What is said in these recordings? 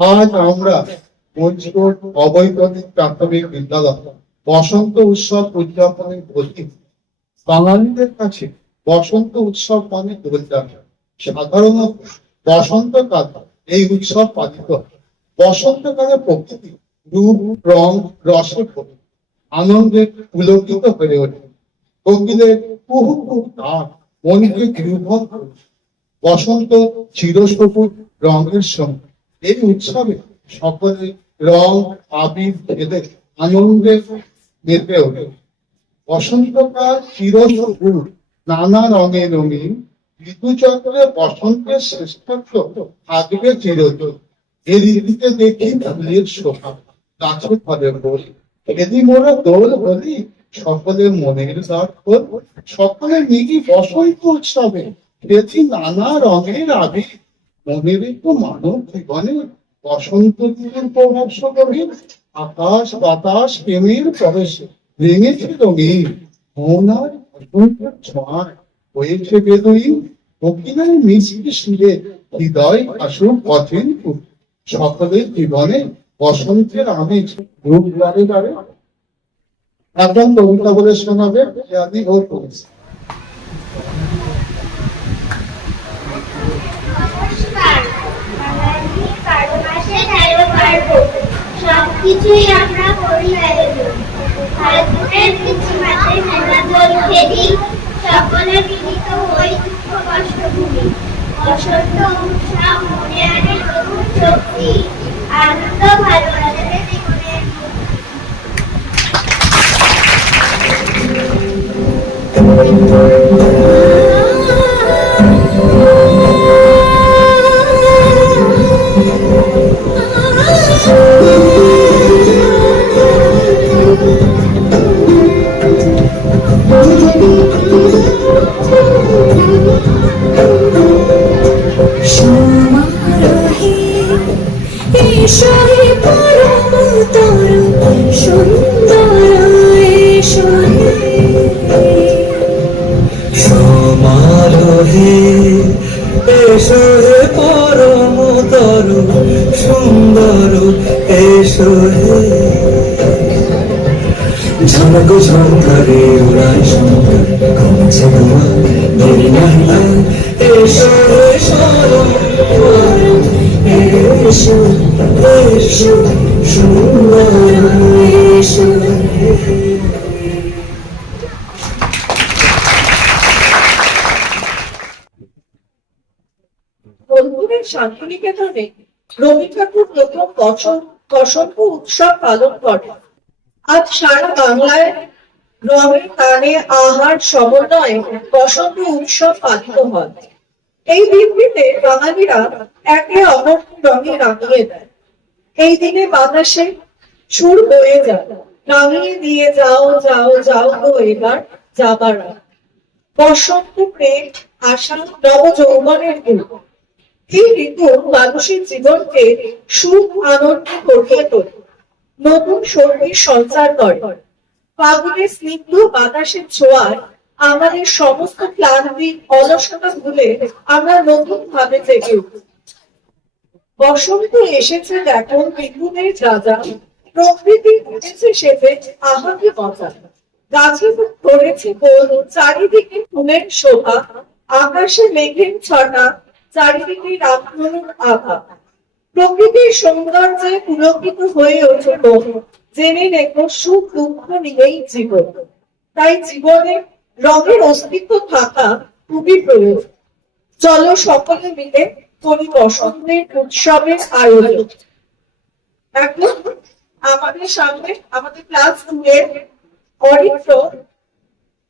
আজ আমরা মঞ্চকোট অবৈতনিক প্রাথমিক বিদ্যালয় বসন্ত উৎসব উদযাপনের বলছি। বাঙালিদের কাছে বসন্ত উৎসব মানে দোলযাত্রা। সাধারণত বসন্তকাল এই উৎসব পালিত হয়। বসন্তকালে প্রকৃতি রূপ রং রসে ভরে আনন্দে পুলকিত হয়ে ওঠে। কোকিলের কুহু কুহু গান মনকে নির্ভর করে। বসন্ত চিরসবুজ রঙের সঙ্গে এই উৎসবে সকলে রং আবির ঢেলে আনন্দে মেতে ওঠে। বসন্তকাল চিরসবুজ নানা রঙে রঙিন। ঋতুচক্রে বসন্তের শ্রেষ্ঠত্ব থাকবে চিরদিন। এই ঋতুতে দেখি ফুলের শোভা গাছে ফলে ফুল। এদি মোরা দোল হলি সকলে মনের দ্বার খোল। সকলে মিলি বসন্ত উৎসবে দেখি নানা রঙের আবির। মনের তো মানব জীবনে বসন্ত ঋতুর প্রভাব গভীর। আকাশ বাতাস প্রেমের প্রবেশে ভেঙেছে রঙিন। মৌনার বসন্তের ছোঁয়ায় হয়েছে বেদুইন। কোকিলের মিষ্টি সুরে হৃদয় আসুক পথের ফুল। সকলের জীবনে বসন্তের আমেজ রূপ দাঁড়ে দাঁড়ে। এখন কবিতা বলে শোনাবে ইয়াদি ও কবিতা। সবকিছুই আমরা করি আয়োজন। ফাল্গুনের কিছু মাঠে মেলা জল খেলি, সকলে মিলিত হই দুঃখ কষ্ট ভুলি। বসন্ত উৎসব মনে আনে নতুন শক্তি, আনন্দ ভালোবাসাতে জীবনের সুন্দর এসো হে। ঝনক ঝঙ্কারে উড়ায় শঙ্কর কমছে তোমা দেরি নাহি আর। এসো এসো এসো এসো সুন্দর এসো। বোলপুরের শান্তিনিকেতনে রবি ঠাকুর প্রথম বসন্ত উৎসব পালন করে। আজ সারা বাংলায় রঙের টানে আহার সমন্বয়ে বসন্ত উৎসব পালিত হয়। এই দিনটিতে বাঙালিরা একে অপরকে রঙে রাঙিয়ে দেয়। এই দিনে বাতাসে সুর বয়ে যায়, রাঙিয়ে দিয়ে যাও যাও যাও গো এবার যাবার। বসন্ত প্রেম আশা নব যৌবনের দিন। এই ঋতু মানুষের জীবনকে সুখ আনন্দে ভরিয়ে তোলে, নতুন শক্তির সঞ্চার করে। ফাগুনের স্নিগ্ধ বাতাসের ছোঁয়ায় আমাদের সমস্ত ক্লান্তি অলসতা ভুলে আমরা নতুন ভাবে জেগে উঠি। বসন্ত এসেছে এখন বিদ্যুতের রাজা, প্রকৃতি উঠেছে সেবে আহাকে মজা। গাছে ধরেছে গোল, চারিদিকে ফুলের শোভা, আকাশে মেঘের ছটা, চারিদিকে রামধনুর আভা। প্রকৃতির সৌন্দর্যে পুলকিত হয়ে ওঠে জেনে রেখো সুখ দুঃখ নিয়েই জীবন। তাই জীবনে রঙের অস্তিত্ব থাকা খুবই প্রয়োজন। চলো সকলে মিলে করি বসন্তের উৎসবের আয়োজন। এখন আমাদের সামনে আমাদের ক্লাস 2 এর অরিত্র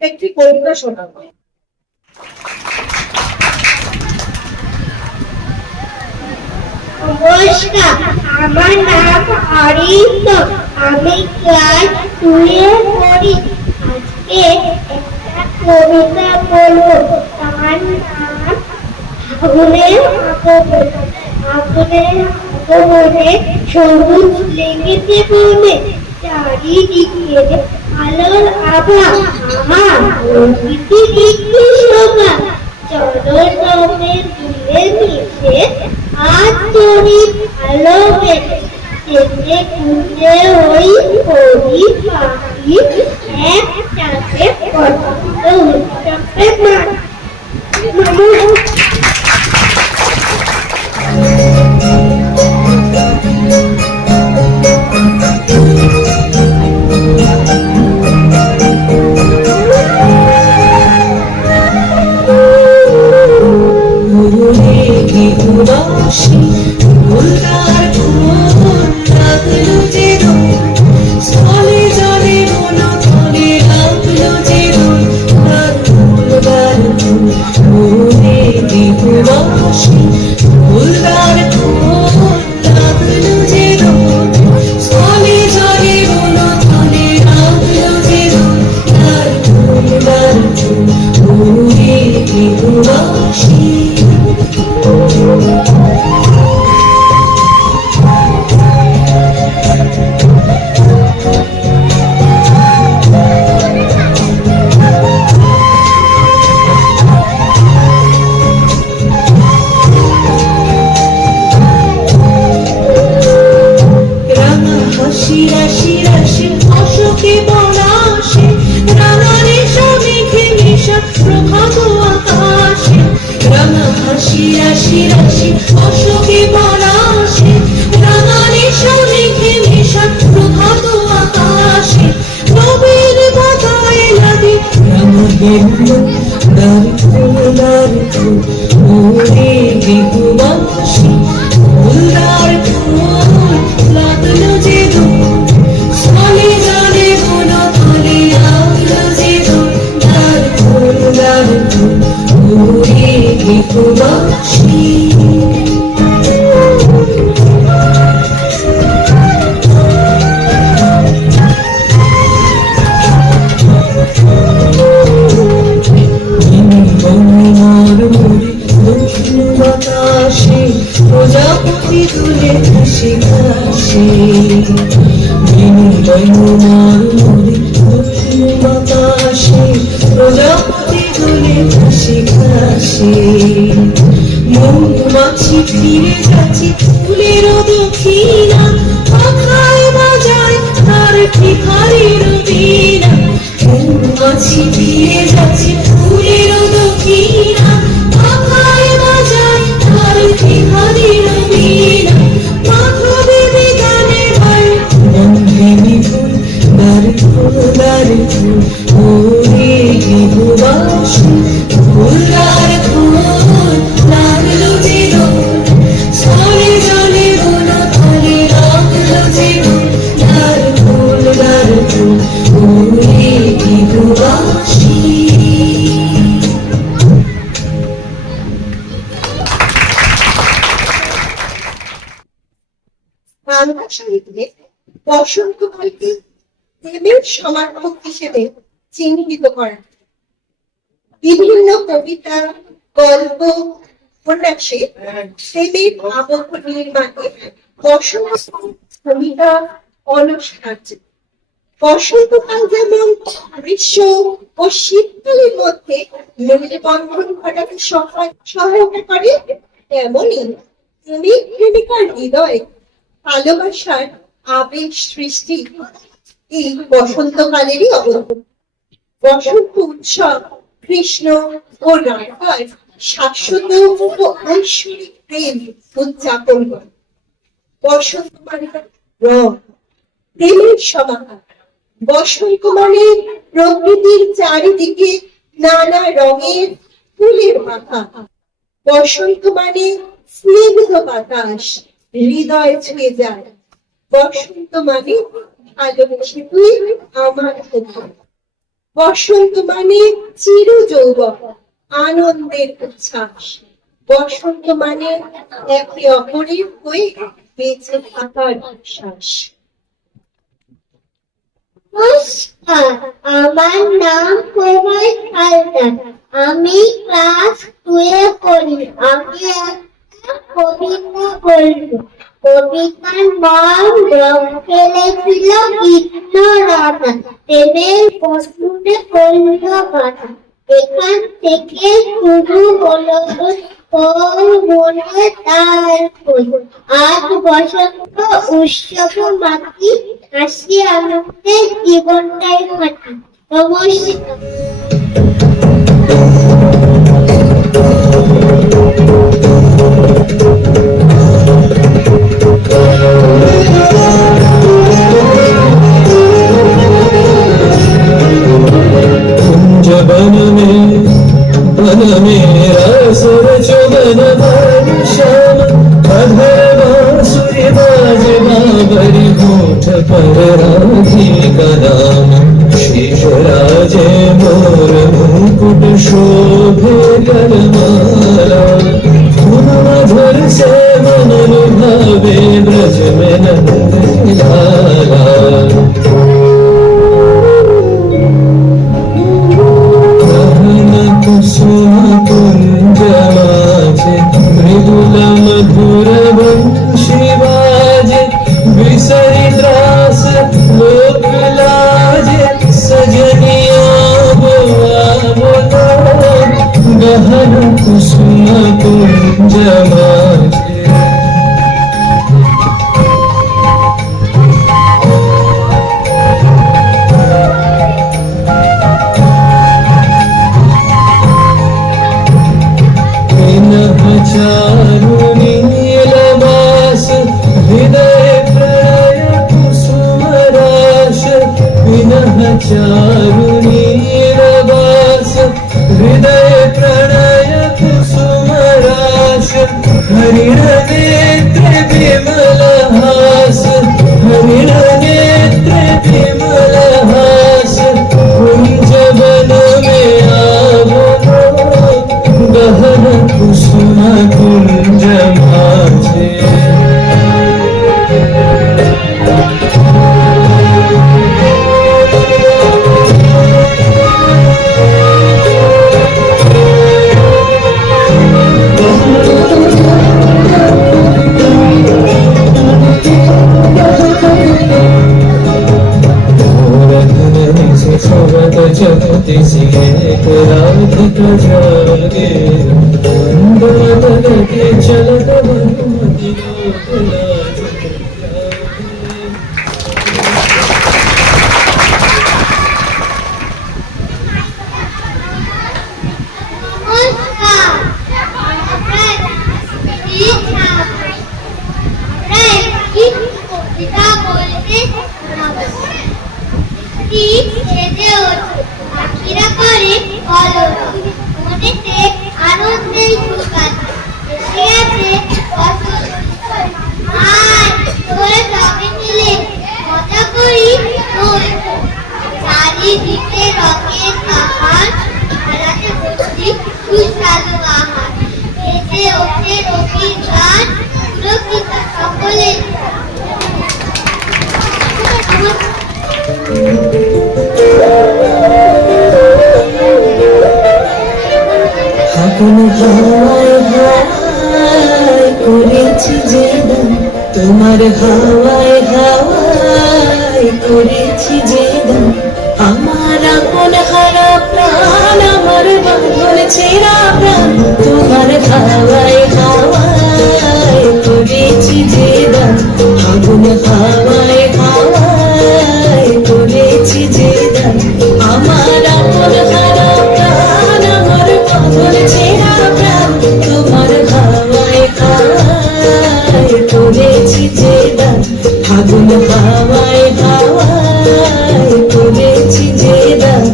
একটি কবিতা শোনাবে। নমস্কার, আমার নাম অরিত্র, আমি ক্লাস 2 এ পড়ি। আজকে একটা কবিতা বলবো। তার নাম ফাগুনের আগমন। ফাগুনের আগমনে সবুজ লেগেছে বনে, চারিদিকে আলোর আভা। আমার প্রকৃতি দিকে শোভা, জনজমের মিলে মিশে আজ তোরি ভালোবেসে চেনে কুঁজে ওই করি পাখি একসাথে বসন্ত উৎসবে প্রজাপতি তুলে খুশি কাশে বিনিময় মরুমরি দক্ষিণ বাতাসে প্রজাপতি তুলে খুশি কাশে মৌমাছি ফিরে যাচ্ছে ফুলের দক্ষিণা পাখায় বাজায় তার ভিখারির বীণা মৌমাছি ফিরে যাচ্ছে ফুলের দক্ষিণা পাখায় বাজায় তার ভিখারির বীণা মাধবী বিধানে হয় বন্ধে মিঠুন দ্বারে ফুল ওরে গৃহবাসী ফুলদার ফুল লাগলো যে দোল স্থলে জলে বনতলে লাগলো যে দোল দ্বার ফুল ওরে গৃহবাসী। বাংলা সাহিত্যে বসন্ত কালকে প্রেমের সমারোহ হিসেবে চিহ্নিত করা বিভিন্ন কবিতা গল্প উপন্যাসে প্রেমের আবহ নির্মাণে বসন্ত ভূমিকা অলস কার্য। বসন্তকাল যেমন গ্রীষ্ম ও শীতকালের মধ্যে মেলবন্ধন ঘটাতে সহায়তা করে, তেমনি প্রেমিক প্রেমিকার হৃদয়ে ভালোবাসার আবেগ সৃষ্টি এই বসন্তকালেরই অবদান। বসন্ত উৎসব কৃষ্ণ ও রাধার শাশ্বত ও ঐশ্বরিক প্রেম উদযাপন করে। বসন্ত মানে রং, প্রেমের সমাহার। বসন্ত মানে প্রকৃতির চারিদিকে নানা রঙের ফুলের মাথা। বসন্ত মানে স্নিগ্ধ বাতাস, হৃদয় ছুঁয়ে যায়। বসন্ত মানে ভালোবেসে তুই আমার প্রথম। বসন্ত মানে চির যৌবন, আনন্দের উচ্ছ্বাস। বসন্ত মানে একে অপরের হয়ে বেঁচে থাকার বিশ্বাস। নমস্কার, আমার নাম প্রভয় হালদার। আমি ক্লাস 2 পড়ি। আমি একটা কবিতা বলবো। কবিতার নাম রং খেলেছিল কৃষ্ণ রাধা, প্রেমের প্রশ্নে করল বাধা। এখান থেকে শুরু হলো ফল মনে তার ফুল। আজ বসন্ত উৎসব মাতি, হাসি আনন্দে জীবনটাই মাটি। নমস্কার। वन में रस चुगन श्याम अधर बांसुरी बाज बाबरी होठ पर राधी का नाम शेषराजे मोर मुकुट शोभे करमाला मधुर से मन लुभावे ब्रज में नंद लाला कुसुम कुंज माझे मृदुल मधुर वंशी बाजे विसरी त्रास लोक लाजे सजनिया बोला बोलो गहन कुसुम कुंज माझे चारुणी लबास हृदय प्रलय कुसुम राश विनः चारुणी लबास हृदय प्रणय कुसुम राश हरिण नेत्र विमल हास हरिण नेत्र विमल हास कुंज वन में आवो गहन कुसुम कुंज माझे जगति सिंह राधिका जागे के चलत बनुमति আনন্দের সুকান এসে গেছে তোরা সবে মিলে মজা করি চারিদিকে রঙের পাহাড় হারাতে বসছি সুস্বাদু আহার এসে ওঠে রবির গান সুরক্ষিত সকলের করেছি যে দান তোমার হাওয়ায় হাওয়ায় করেছি যে দান আমার আপন হারা প্রাণ আমার বাঁধন ছেঁড়া প্রাণ তোমার হাওয়ায় হাওয়ায় করেছি যে দান আগুন হাওয়ায় হাওয়ায় করেছি যে দান আমার আপন হারা প্রাণ আমার বাঁধন ছেঁড়া প্রাণ তোমার হাওয়ায় হাওয়ায় করেছি যে দান আগুন হাওয়ায় হাওয়ায় করেছি যে দান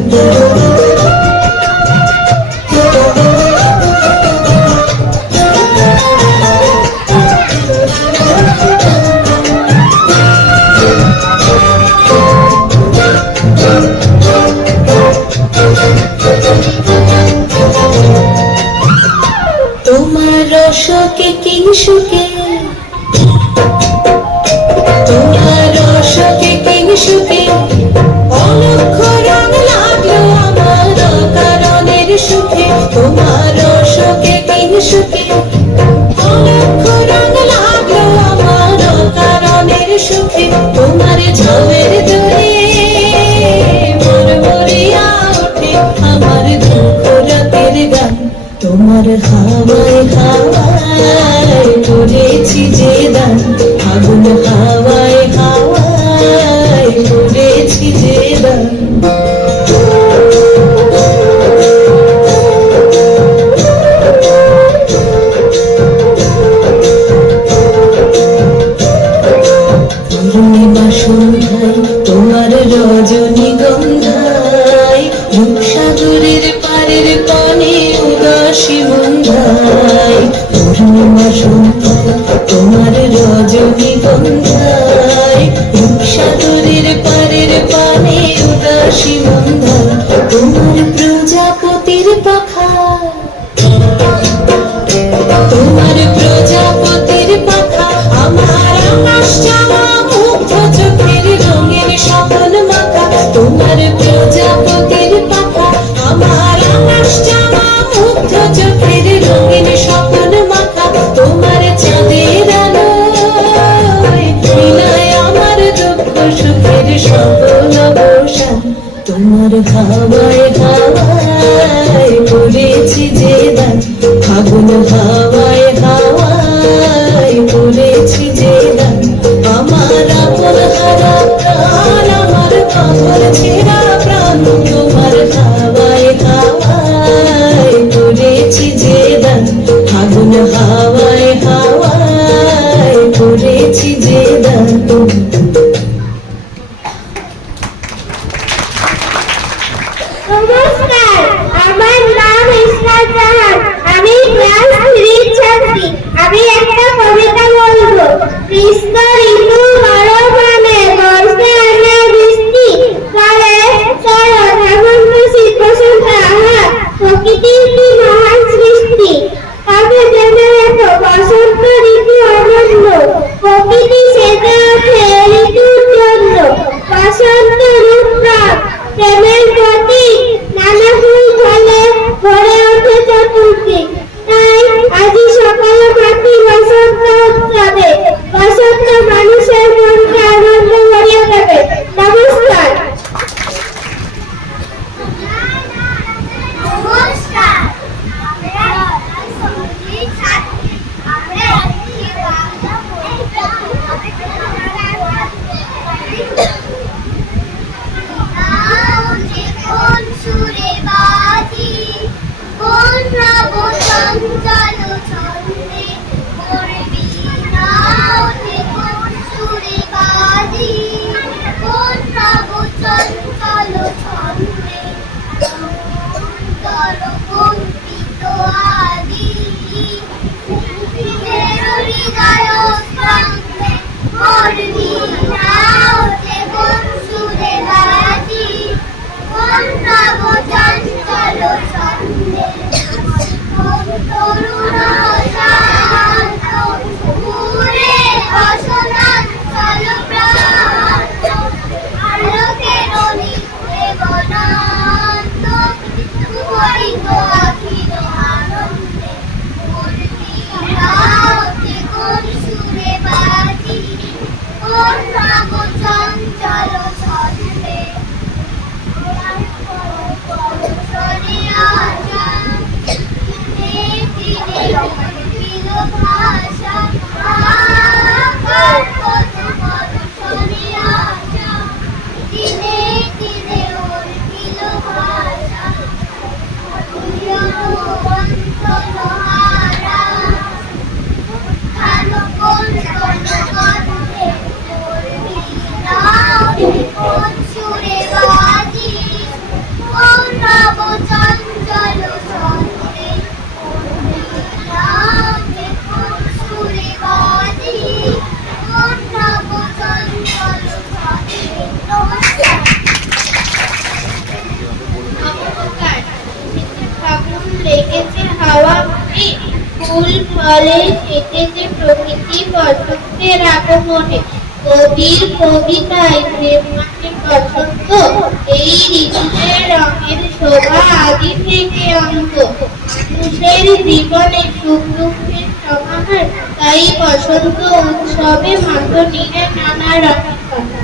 তোমার রসকে কিংসুকে তোমার রসকে কিংসুকে অলক্ষ রং লাগলো আমার কারণের সুখে তোমার রসকে কিংসুকে অলক্ষ রং লাগলো আমার কারণের সুখে তোমার ঝামের দোলে মরমরিয়া ওঠে আমার দুঃখ তোমার হাওয়ায় হাওয়ায় করেছি যে দান, আগুন হাওয়ায় হাওয়ায় করেছি যে দান। পূর্ণিমা সন্ধ্যায় তোমার রজনীগন্ধায়, রূপসাগরের পারের পানে উদাসী মন্ধায়। পূর্ণিমা সন্ধ্যায় তোমার রজনীগন্ধায়, রূপসাগরের পারের পানে উদাসী মন্ধায়। তোমার প্রজাপতির পাখা, তোমার প্রজাপতির পাখা, আমার আকাশ চাওয়া মুগ্ধ চোখের রঙের স্বপ্ন মাখা। তোমার প্রজাপতির পাখা, আমার আকাশ চাওয়া মুগ্ধ চোখের রঙের স্বপ্ন মাখা। তোমার চাঁদের আলোয় মিলায় আমার দুঃখ সুখের সকল অবসান। তোমার হাওয়ায় হাওয়ায় করেছি যে দান, আগুন হাওয়ায় হাওয়ায় করেছি যে দান। আমার আপন হারা প্রাণ, আমার পাথর ছেঁড়া প্রাণ, তোমার হাওয়ায় হাওয়ায় করেছি যে দান, আগুন হাওয়ায় হাওয়ায় করেছি যে দান। নমস্কার, আমার নাম ইসরাত জাহান। আমি ক্লাস 3 ছাত্রী। আমি একটা কবিতা বলবো। গ্রীষ্ম ঋতু গরমে বর্ষে আনে বৃষ্টি, ফলে শরৎ হেমন্ত শীত বসন্ত আহার, প্রকৃতির কি মহান সৃষ্টি। তবে জেনে রেখো বসন্ত ঋতু অনন্য, প্রকৃতি সেজে ওঠে ঋতুর জন্য। বসন্ত রূপরাগ প্রেমের প্রতীক, নানা ফুল ফলে ভরে ওঠে চতুর্দিক। তাই আজি সকালে মাটি বসন্ত উৎসবে, বসন্ত মানুষের মনকে আনন্দ ভরিয়ে দেবে। নমস্কার। নমস্কার, আমরা সমাজী ছাত্রী। আমরা এই বাংলা পড়তে কোন সুরে বাজি, কোন রব চঞ্চল ছন্দে করবি নাও যে কোন সুরে বাজি, কোন রব চঞ্চল ছন্দে তর কম্পিত আদি। হৃদয় স্পন্দে করবি নাও যে কোন সুরে বাজি, কোন রব চঞ্চল ছন্দে তরুণ শান্ত সুরে বসনাঞ্চল প্রান্ত। আলোকের নিত্যে বনান্ত মুখরিত অখিল আনন্দে করবি নাও যে কোন সুরে বাজি, কোন রব চঞ্চল ছন্দে। কোন সুরে বাজি, কোন রব চঞ্চল ছন্দে কোন সুরে বাজি, কোন রব চঞ্চল ছন্দে। নমস্কার। ফাগুন লেগেছে হাওয়া মনে, ফুল ফলে সেজেছে প্রকৃতি বসন্তের আগমনে। কবির কবিতায় প্রেমানের বসন্ত, এই ঋতুতে রঙের শোভা আদি থেকে অন্ত। মানুষের জীবনে সুখ দুঃখের সমাহার, তাই বসন্ত উৎসবে মাথো নিয়ে নানা রঙের কথা।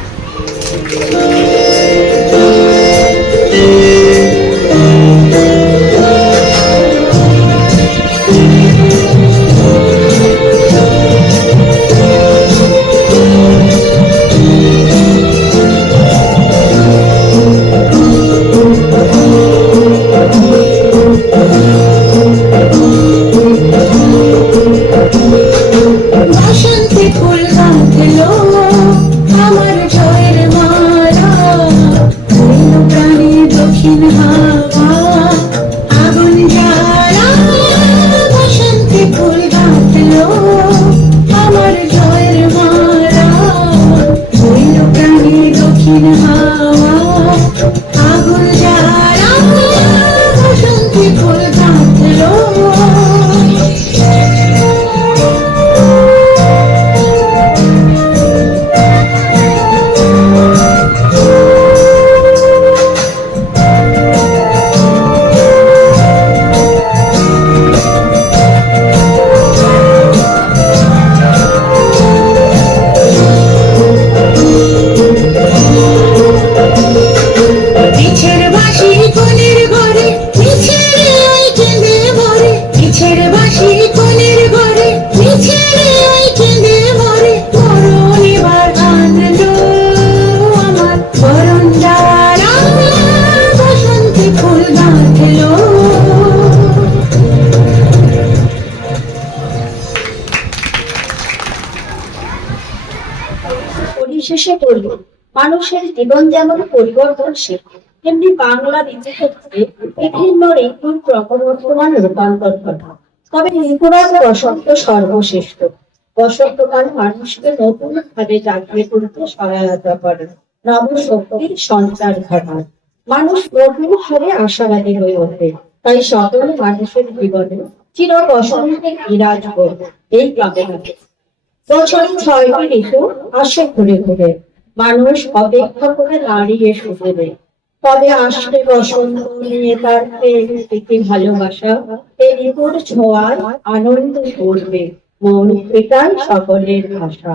পরিশেষে বলব, মানুষের জীবন যেমন পরিবর্তনশীল, তেমনি বাংলা রীতিক্ষেত্রে বিভিন্ন ঋতুর ক্রমবর্ধমান রূপান্তর ঘটা। তবে ঋতুরাজ বসন্ত সর্বশ্রেষ্ঠ। বসন্তকাল মানুষকে নতুন ভাবে জাগিয়ে তুলতে সহায়তা করে, নবশক্তির সঞ্চার ঘটায়। মানুষ নতুন ভাবে আশাবাদী হয়ে ওঠে। তাই সকল মানুষের জীবনে চির বসন্তের বিরাজ করবে এই কামনাতে। বছরে 6টি ঋতু আসে ঘুরে ঘুরে, মানুষ অপেক্ষা করে দাঁড়িয়ে শুধবে। তবে আসবে বসন্ত নিয়ে তার প্রেম, প্রীতি, ভালোবাসা। এই ঋতুর ছোঁয়ায় আনন্দ করবে মন, এটাই সকলের ভাষা।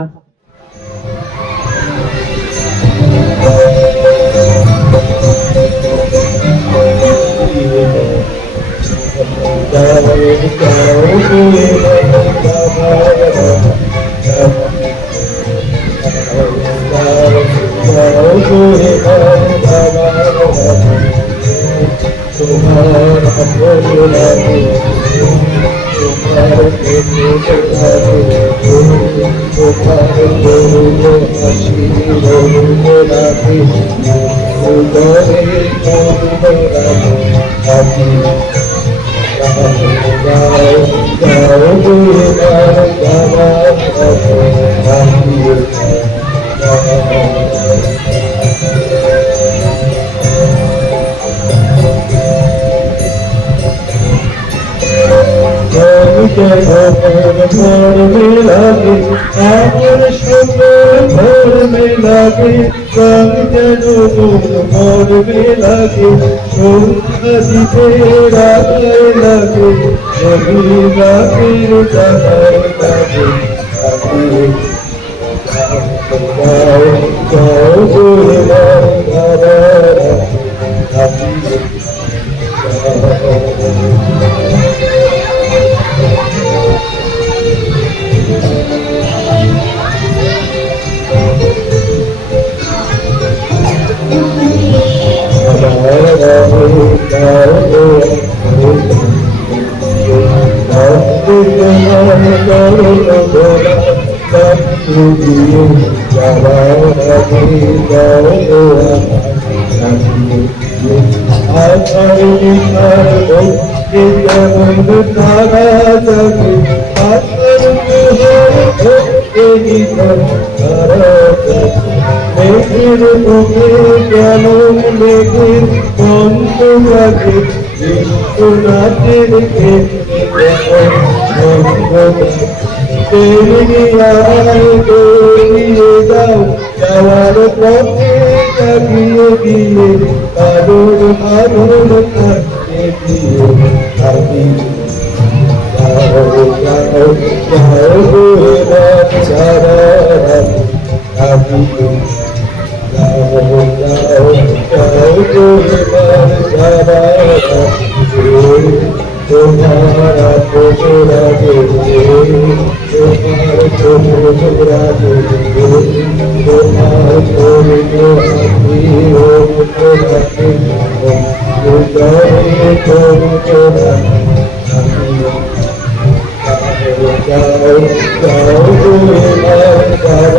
Go,